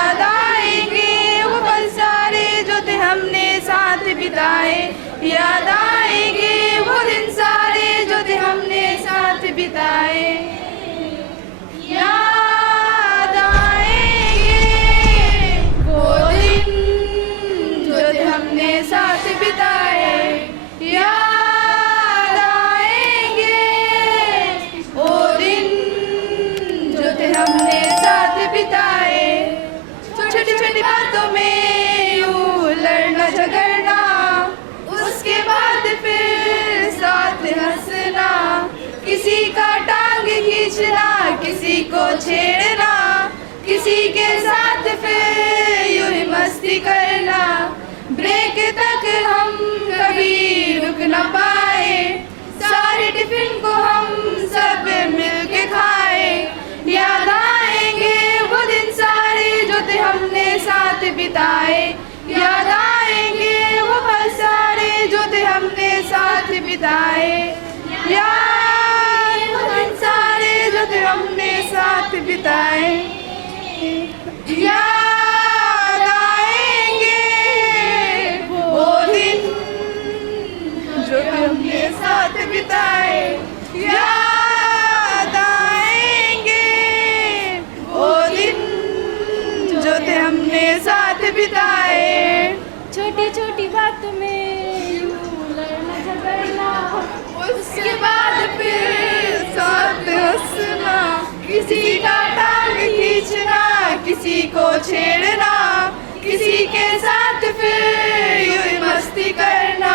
याद आएंगे वो पल सारे जो थे हमने साथ बिताए, याद आएंगे वो दिन सारे जो थे हमने साथ बिताए, याद आएंगे वो दिन जो थे हमने साथ बिताए, याद आएंगे वो दिन जो थे हमने साथ बिताए। छोटी छोटी बातों में यूं लड़ना झगड़ना, उसके बाद फिर साथ हंसना, किसी का टांग खींचना, किसी को छेड़ना, किसी के साथ फिर यूं ही मस्ती करना, ब्रेक तक हम कभी रुक न पाए, सारे टिफिन को हम सब मिलके खाए, याद आएंगे वो दिन सारे जो थे हमने साथ बिताए, याद आएंगे वो पल सारे जो थे हमने साथ बिताए, याद वो दिन सारे जो थे हमने साथ बिताए, याद आएंगे वो दिन जो थे हमने साथ बिताए, याद आएंगे वो दिन जो थे हमने साथ बिताए। छोटी छोटी बात में यूं लड़ना झगड़ना, उसके बाद फिर साथ हंसना, किसी का टांग खींचना, किसी को छेड़ना, किसी के साथ फिर यूं ही मस्ती करना,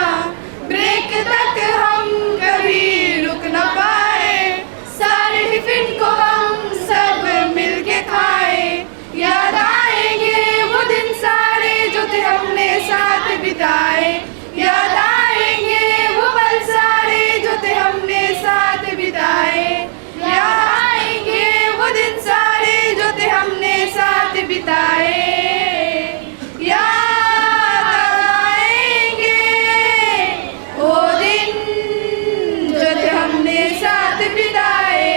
ब्रेक तक हम कभी रुक न पाए, सारे टिफिन को हम सब मिलके खाए, याद आएंगे वो दिन सारे जो थे हमने साथ बिताए, याद आएंगे वो पल सारे जो थे हमने साथ बिताए, याद आएंगे वो दिन सारे जो थे हमने साथ बिताए, याद आएंगे वो दिन जो थे हमने साथ बिताए,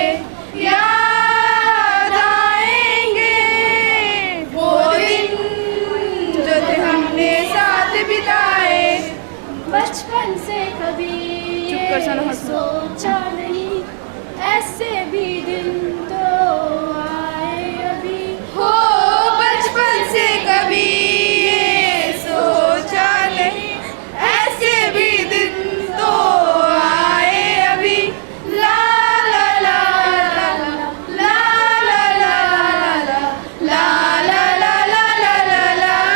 याद आएंगे वो दिन जो थे हमने साथ बिताए। बचपन से कभी ये सोचा नहीं, ऐसे भी दिन तो आए अभी, हो बचपन से कभी ये सोचा नहीं, ऐसे भी दिन तो आए अभी, ला ला ला ला ला ला ला ला ला ला ला ला ला ला ला,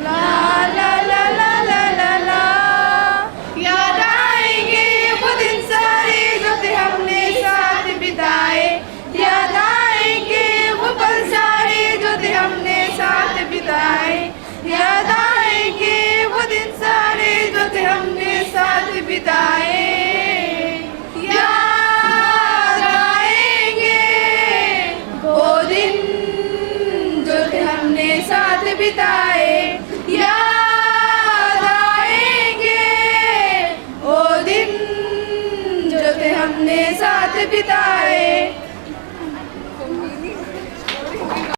ला ला ला ला ला ला, याद आएंगे वो दिन सारे जो थे हमने साथ बिताए, याद आएंगे वो पल सारे जो थे हमने साथ बिताए, याद आएंगे वो दिन सारे जो थे हमने साथ बिताए, याद आएंगे वो दिन जो थे हमने साथ बिताए, याद आएंगे वो दिन जो थे हमने साथ बिताए।